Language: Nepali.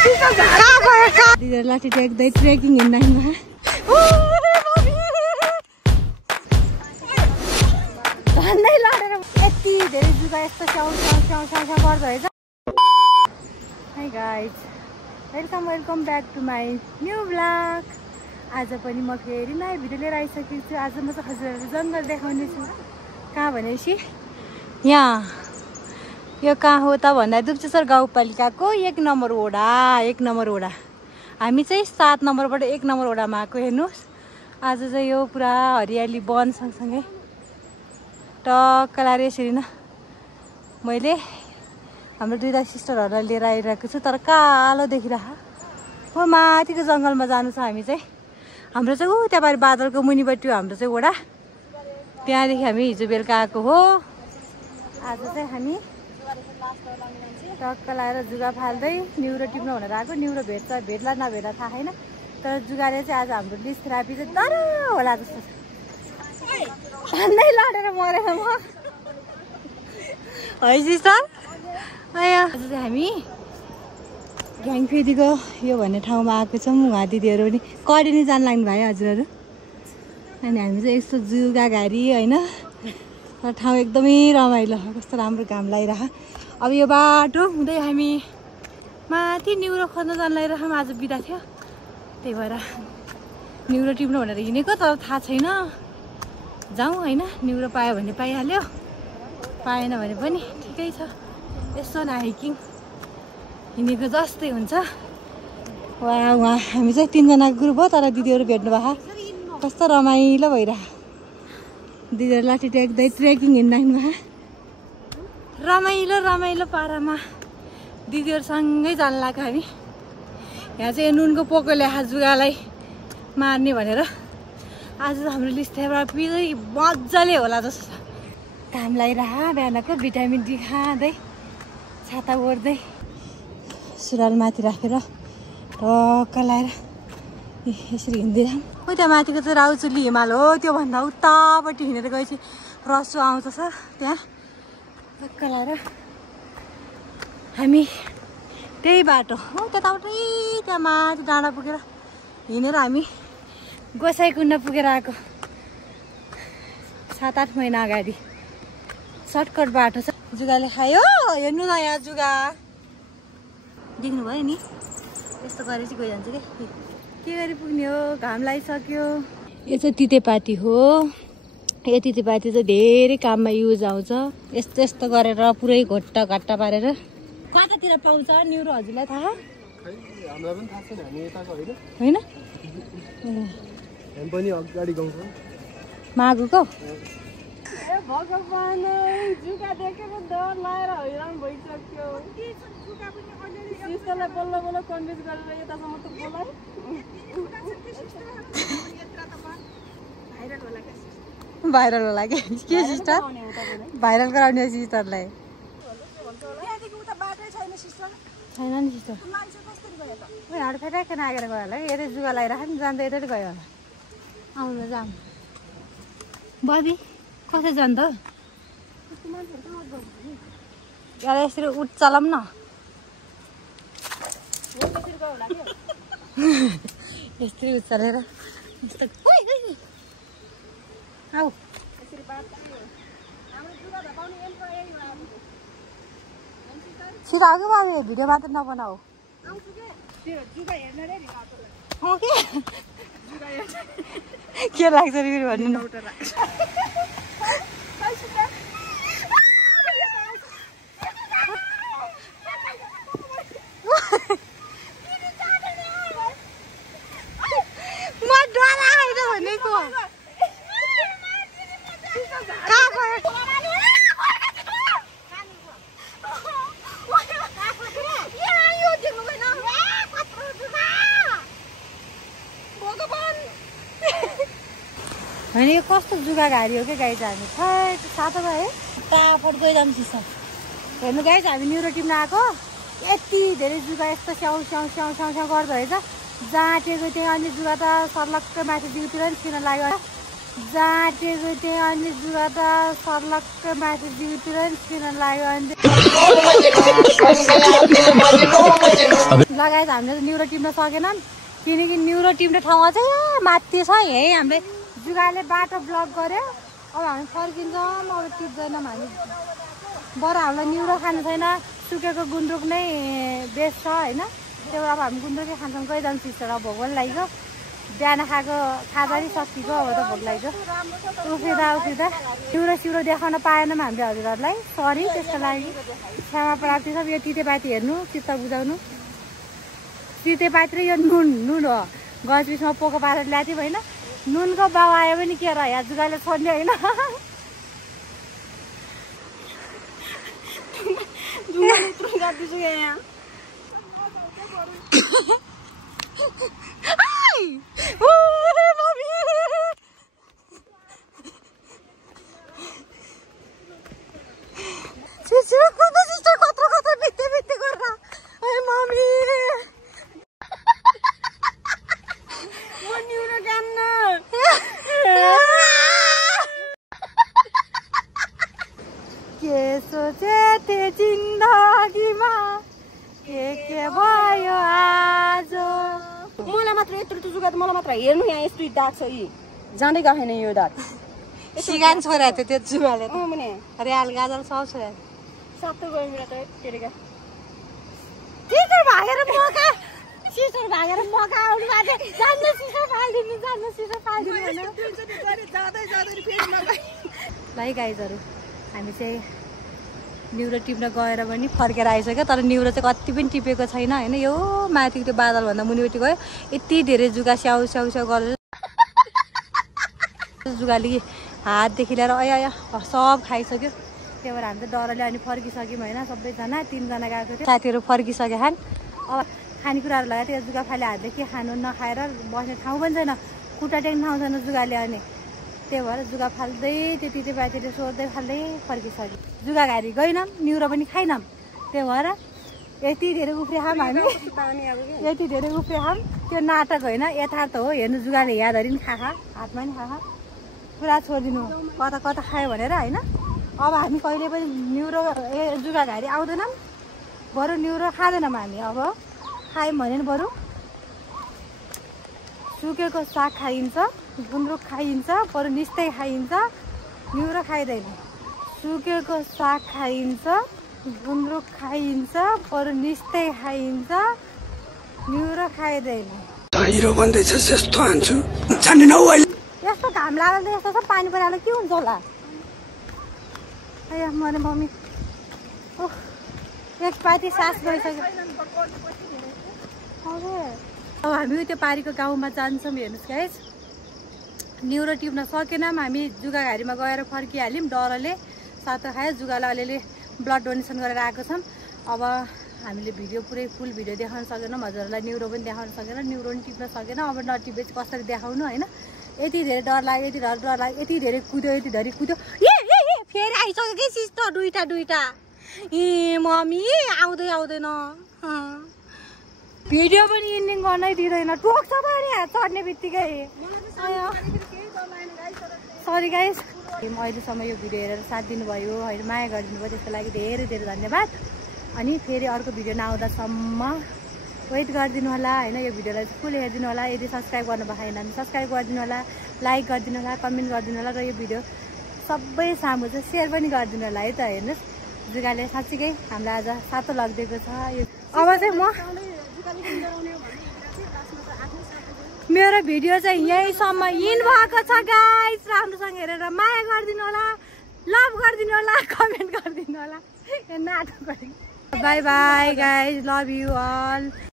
दिदीहरु लाठी टेक्दै ट्रेकिङ हिँड्दैमा भन्दै लडेर यति धेरै जुगा यस्तो स्याउ गर्दो रहेछ। Hi guys, welcome back to my new blog. आज पनि म फेरि नयाँ भिडियो लिएर आइसकेको छु। आज म चाहिँ हजुरहरू जङ्गल देखाउने छु। कहाँ भनेपछि यहाँ यो कहाँ हो त भन्दा दुप्चेश्वर गाउँपालिकाको 1 नम्बर वडा। हामी चाहिँ 7 नम्बरबाट 1 नम्बर वडामा आएको। हेर्नुहोस्, आज चाहिँ यो पुरा हरियाली वन सँगसँगै टक्क लाएर यसरी न मैले हाम्रो दुईटा सिस्टरहरूलाई लिएर आइरहेको छु। तर कालो देखिरहेको हो, माथिको जङ्गलमा जानु छ हामी चाहिँ। हाम्रो चाहिँ त्यहाँबाट बादलको मुनिपट्टि हाम्रो चाहिँ वडा, त्यहाँदेखि हामी हिजो बेलुका आएको हो। आज चाहिँ हामी टक्क लाएर जुगा फाल्दै निउरो टिप्न भनेर आएको। निउरो भेट्ला नभेट्ला थाहा छैन, तर जुगाले चाहिँ आज हाम्रो लिस थेरापी चाहिँ तर होला जस्तो छ। भन्दै लडेर मरेर म है सिस्टर। आज चाहिँ हामी ग्याङफेदीको यो भन्ने ठाउँमा आएको छौँ। उहाँ दिदीहरू पनि कडेनी जान लाग्नु भयो हजुरहरू। अनि हामी चाहिँ यस्तो जुगा गाडी होइन, तर ठाउँ एकदमै रमाइलो, कस्तो राम्रो घाम लागिरह। अब यो बाटो हुँदै हामी माथि निउरो खोज्न जान लागिरहौँ। आज बिदा थियो, त्यही भएर निउरो टिप्नु भनेर हिँडेको, तर थाहा छैन जाउँ होइन। निउरो पायो भने पाइहाल्यो, पाएन भने पनि ठिकै छ। यसो न हाइकिङ हिँडेको जस्तै हुन्छ। उहाँ हामी चाहिँ 3 जनाको ग्रुप हो, तर दिदीहरू भेट्नु भएको कस्तो रमाइलो भइरह। दिदीहरू लाठी टेक्दै ट्रेकिङ हिँड्दैमा रमाइलो पारामा दिदीहरूसँगै जान लाग्यो हामी। यहाँ चाहिँ नुनको पोको ल्याएको जुगालाई मार्ने भनेर। आज हाम्रो लिस्ट थेरापी चाहिँ मजाले होला जस्तो छ। घाम लागिरह, बिहानको भिटामिन डी खाँदै छाता ओढ्दै सुरुवाल माथि राखेर टक्क लाएर यसरी हिँड्दैछौँ। त्यहाँ माथिको चाहिँ राउचुली हिमाल हो, त्योभन्दा उतापट्टि हिँडेर गएपछि रसो आउँछ सर। त्यहाँ टक्क लाएर हामी त्यही बाटो हो, त्यताउटै त्यहाँ माथि डाँडा पुगेर हिँडेर हामी गोसाइकुण्ड पुगेर आएको। 7-8 महिना अगाडि सर्टकट बाटो छ। जुगाले खायो, हेर्नु न यहाँ जुगा देख्नुभयो नि। यस्तो गरे चाहिँ गइजान्छ के गरी पुग्ने हो, घाम लागिसक्यो। यो चाहिँ तितेपाती हो। यो तितेपाती चाहिँ धेरै काममा युज आउँछ। यस्तो गरेर पुरै घट्टा पारेर कतातिर पाउँछ निउरो हजुरलाई थाहा? हामीलाई पनि थाहा छैन, हामी यताको होइन हामी पनि अगाडि गाउँछौँ मागुको। भगवान जुगा देखेर डर लाएर हैरान भइसक्यो। सिस्टरलाई बल्ल कन्भिन्स गरेर यतासम्म त बोलाए। भाइरल होला के सिस्टर? भाइरल गराउने सिस्टरलाई छैन नि सिस्टर। उनीहरू फेरि नागेर गयो होला कि, यतै जुगा लगाइराख नि, जाँदा यतै गयो होला। आउनु जाऊँ बबी, कसै जान्छ त यार? यसरी उठ चलाऊँ न, यसरी उचालेर आऊ। छिटो आऊ कि बाबी, भिडियो मात्र नबनाऊ। के लाग्छ फेरि भन्नु न। होइन यो कस्तो जुगा गाडी हो क्या गाइज। हामी सातो भयो टापट गइजाउँ चिसो। हेर्नु गाइज, हामी निउरो टिप्न आएको। यति धेरै जुगा यस्तो स्याउ गर्दो रहेछ। जाँटेको त्यही अनि जुगा त सर्लक्क माथि जिउतिर नि छिर्न लाग्यो। जाटेको थिएँ अनि जुगा त सर्लक्क माथि जिउतिर निस्किन लाग्यो अनि लगायत हामीले त न्युरो टिप्न सकेनन् किनकि न्युरो टिप्ने ठाउँ अझै माथि छ यही हामीले जुगाले बाटो ब्लक गर्यो अब हामी फर्किन्छौँ अब टिप्दैनौँ हामी बरु हामीलाई न्युरो खानु छैन सुकेको गुन्द्रुक नै बेस्ट छ होइन त्यो अब हामी गुन्द्रुकै खान्छौँ गइजाउँ सिस्टर अब भोक पनि लाग्यो बिहान खाएको खाजा नि सकिएको अब त भोक लाग्यो उफ्रिँदा सिउरो सिउरो देखाउन पाएनौँ हामीले हजुरहरूलाई सरी त्यसको लागि क्षमा प्राप्ति छ यो तितेपाती हेर्नु चित्त बुझाउनु तितेपाती र यो नुन हो गज बिचमा पोको पारेर ल्याएको थियो होइन नुनको बाउ आयो पनि के र यहाँ जुगाले छोड्ने होइन के सोचे थिए जिन्दगीमा के भयो आज मलाई मात्र यत्रो जुगा त मलाई मात्र हेर्नु यहाँ यस्तो दाग छ यी जाँदै गएन यो दाग सिगान छोरा थियो त्यो जुगाले भने रियाल गाजल सब छोरा सातो गयो मेरो त केरेका सिस्टर भागेर मका आउनु बाटे जान्न सिस्टर फाल्दिनु भाइ गाइजहरू हामी चाहिँ न्युरो टिप्न गएर पनि फर्केर आइसक्यो तर न्युरो चाहिँ कति पनि टिपेको छैन होइन यो माथि त्यो बादलभन्दा मुनिपट्टि गयो यति धेरै जुगा स्याउ गरेर जुगाले हातदेखि लिएर अया सब खाइसक्यो त्यही भएर हामी त डरले अनि फर्किसक्यौँ होइन सबैजना 3 जना गएको थियो साथीहरू फर्किसक्यो अब खानेकुराहरू लगायो त्यो जुगा फाले हातले के खानु नखाएर बस्ने ठाउँ पनि छैन खुट्टा टेक्ने ठाउँ छैन जुगाले अनि त्यही भएर जुगा फाल्दै त्यो तितेपातीले सोध्दै फाल्दै फर्किसक्यो जुगा घारी गएनौँ न्युरो पनि खाइनौँ त्यही भएर यति धेरै उफ्रे खाम हामी यति धेरै उफ्रे खाम त्यो नाटक होइन यथार्थ हो हेर्नु जुगाले यादहरू नि खा हातमा नि खा पुरा छोडिदिनु कता खायो भनेर होइन अब हामी कहिले पनि न्युरो जुगा घारी आउँदैनौँ बरु न्युरो खाँदैनौँ हामी अब खायौँ भने नि बरु सुकेको साग खाइन्छ गुन्द्रुक खाइन्छ बरु निस्दै खाइन्छ न्युरो खाइँदैन सुकेको साग खाइन्छ गुन्द्रुक खाइन्छ बरु निस्दै खाइन्छ न्युरो खाइँदैन यस्तो घाम लाग्दा यस्तो छ पानी परेर के हुन्छ होला अया मरे मम्मी ओह एक पाती सास गइसक्यो अब हामी त्यो पारीको गाउँमा जान्छौँ हेर्नुहोस् गाइस न्युरो टिप्न सकेनौँ हामी जुगा घारीमा गएर फर्किहाल्यौँ डरले सातो खायो जुगालाई अलिअलि ब्लड डोनेसन गरेर आएको छौँ अब हामीले भिडियो पुरै फुल भिडियो देखाउन सकेनौँ हजुरहरूलाई न्युरो पनि देखाउन सकेन न्युरो पनि टिप्न सकेन अब नटिपेपछि कसरी देखाउनु होइन यति धेरै डर लाग्यो यति धेरै कुद्यो फेरि आइसक्यो कि सिस्टर दुईटा ए मम्मी आउँदैन भिडियो पनि इन्डिङ गर्नै दिँदैन टोक्छ पनि चढ्ने बित्तिकै सरी गाइस अहिलेसम्म यो भिडियो हेरेर साथ दिनुभयो होइन माया गरिदिनु भयो त्यसको लागि धेरै धन्यवाद अनि फेरि अर्को भिडियो नआउँदासम्म वेट गरिदिनु होला होइन यो भिडियोलाई फुल हेरिदिनु होला यदि सब्सक्राइब गर्नु भएन भने सब्सक्राइब गरिदिनु होला लाइक गरिदिनु होला कमेन्ट गरिदिनु होला र यो भिडियो सबै सामु चाहिँ सेयर पनि गरिदिनु होला है त हेर्नुहोस् जुगाले साँच्चीकै हामीलाई आज सातो लगिदिएको छ यो अब चाहिँ मेरो भिडियो चाहिँ यहीसम्म इन भएको छ गाइस राम्रोसँग हेरेर माया गरिदिनु होला लभ गरिदिनु होला कमेन्ट गरिदिनु होला नाटक bye bye guys love you all